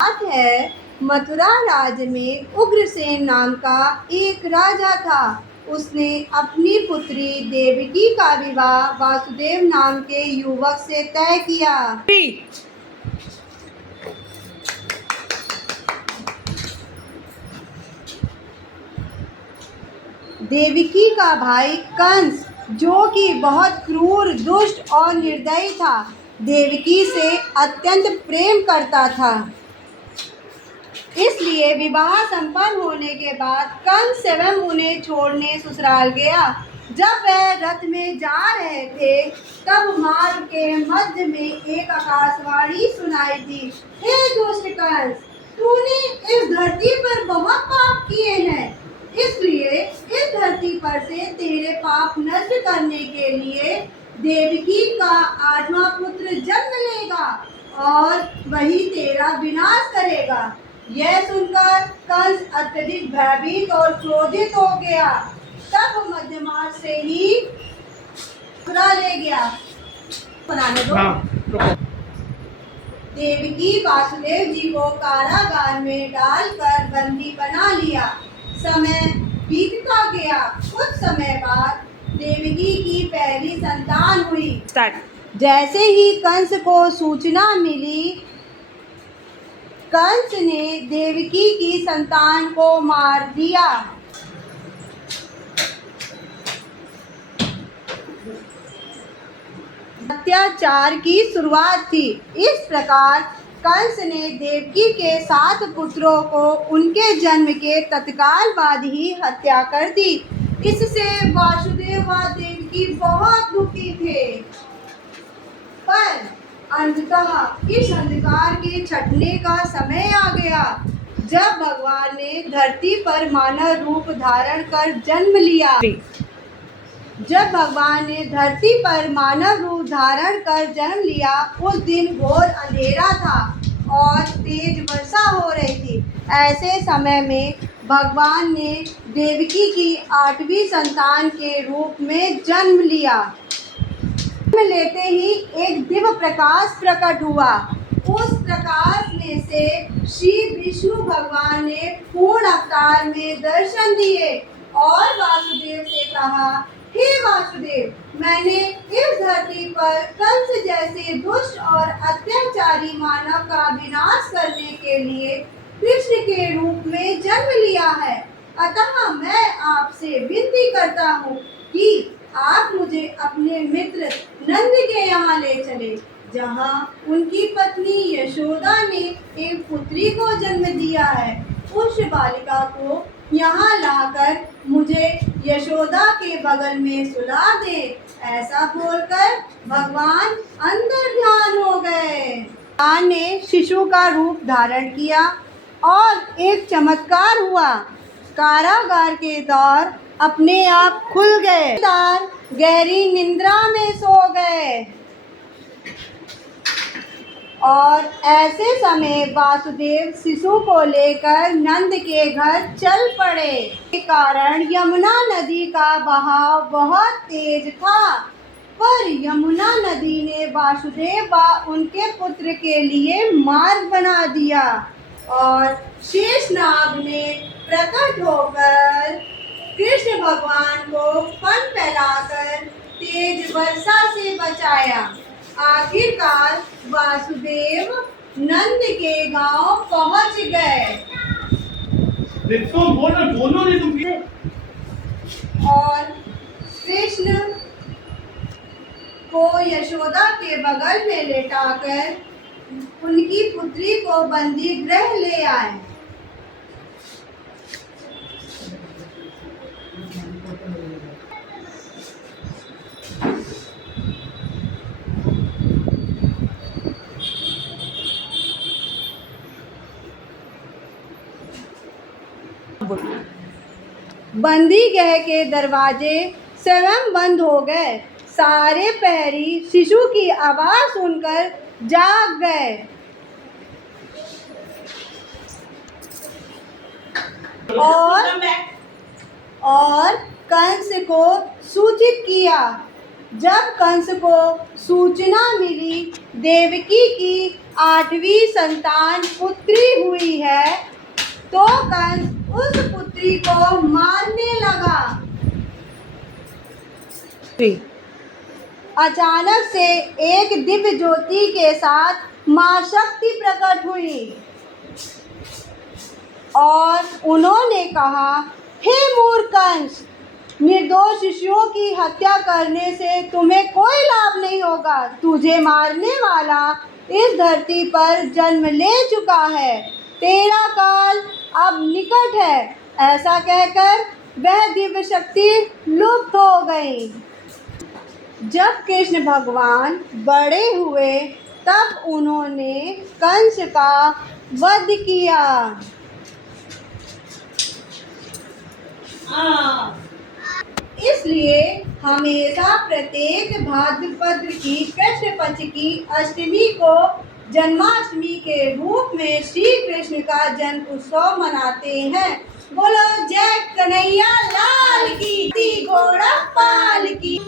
बात है, मथुरा राज्य में उग्रसेन नाम का एक राजा था। उसने अपनी पुत्री देवकी का विवाह वासुदेव नाम के युवक से तय किया। देवकी का भाई कंस, जो कि बहुत क्रूर, दुष्ट और निर्दयी था, देवकी से अत्यंत प्रेम करता था। इसलिए विवाह संपन्न होने के बाद कंस स्वयं उन्हें छोड़ने ससुराल गया। जब वह रथ में जा रहे थे, तब मार्ग के मध्य में एक आकाशवाणी सुनाई दी। हे दुष्ट कंस, तूने इस धरती पर बहुत पाप किए हैं, इसलिए इस धरती पर से तेरे पाप नष्ट करने के लिए देवकी का 8वां पुत्र जन्म लेगा और वही तेरा विनाश करेगा। यह सुनकर कंस अत्यधिक भयभीत और क्रोधित हो गया। तब मध्यमार्ग से ही मथुरा ले गया। बनाने दो। देवकी वासुदेव जी को कारागार में डालकर बंदी बना लिया। समय बीतता गया। कुछ समय बाद देवकी की पहली संतान हुई। जैसे ही कंस को सूचना मिली, कंस ने देवकी की संतान को मार दिया। अत्याचार की शुरुआत थी। इस प्रकार कंस ने देवकी के 7 पुत्रों को उनके जन्म के तत्काल बाद ही हत्या कर दी। इससे वासुदेव व देवकी बहुत दुखी थे। पर अंततः इस अंधकार के छटने का समय आ गया, जब भगवान ने धरती पर मानव रूप धारण कर जन्म लिया। जब भगवान ने धरती पर मानव रूप धारण कर जन्म लिया, उस दिन घोर अंधेरा था और तेज वर्षा हो रही थी। ऐसे समय में भगवान ने देवकी की 8वीं संतान के रूप में जन्म लिया। जन्म लेते ही एक दिव्य प्रकाश प्रकट हुआ। उस प्रकाश में से श्री विष्णु भगवान ने पूर्ण अवतार में दर्शन दिए और वासुदेव से कहा, हे वासुदेव, मैंने इस धरती पर कंस जैसे दुष्ट और अत्याचारी मानव का विनाश करने के लिए कृष्ण के रूप में जन्म लिया है। अतः मैं आपसे विनती करता हूँ कि आप मुझे अपने मित्र नंद के यहाँ ले चले, जहाँ उनकी पत्नी यशोदा ने एक पुत्री को जन्म दिया है। उस बालिका को यहाँ लाकर मुझे यशोदा के बगल में सुला दे। ऐसा बोलकर भगवान अंदर ध्यान हो गए। भगवान ने शिशु का रूप धारण किया और एक चमत्कार हुआ। कारागार के द्वार अपने आप खुल गए। द्वार गहरी निद्रा में सो गए और ऐसे समय वासुदेव शिशु को लेकर नंद के घर चल पड़े। के कारण यमुना नदी का बहाव बहुत तेज था, पर यमुना नदी ने वासुदेव व उनके पुत्र के लिए मार्ग बना दिया और शेषनाग ने प्रकट होकर कृष्ण भगवान को पंख फैलाकर तेज वर्षा से बचाया। आखिरकार वासुदेव नंद के गांव पहुंच गए और कृष्ण को यशोदा के बगल में लेटाकर उनकी पुत्री को बंदी गृह ले आए। बंदी गृह के दरवाजे स्वयं बंद हो गए। सारे प्रहरी शिशु की आवाज सुनकर जाग गए और कंस को सूचित किया। जब कंस को सूचना मिली देवकी की 8वीं संतान पुत्री हुई है तो कंस उस पुत्री को मारने लगा। अचानक से एक दिव्य ज्योति के साथ मां शक्ति प्रकट हुई और उन्होंने कहा, हे मूर्ख कंस, निर्दोष शिशुओं की हत्या करने से तुम्हें कोई लाभ नहीं होगा। तुझे मारने वाला इस धरती पर जन्म ले चुका है, तेरा काल अब निकट है। ऐसा कहकर वह दिव्य शक्ति लुप्त हो गई। जब कृष्ण भगवान बड़े हुए तब उन्होंने कंस का वध किया। इसलिए हमेशा प्रत्येक भाद्रपद की कृष्ण पक्ष की अष्टमी को जन्माष्टमी के रूप में श्री कृष्ण का जन्म उत्सव मनाते हैं। बोलो जय कन्हैया लाल की, घोड़ा पाल की।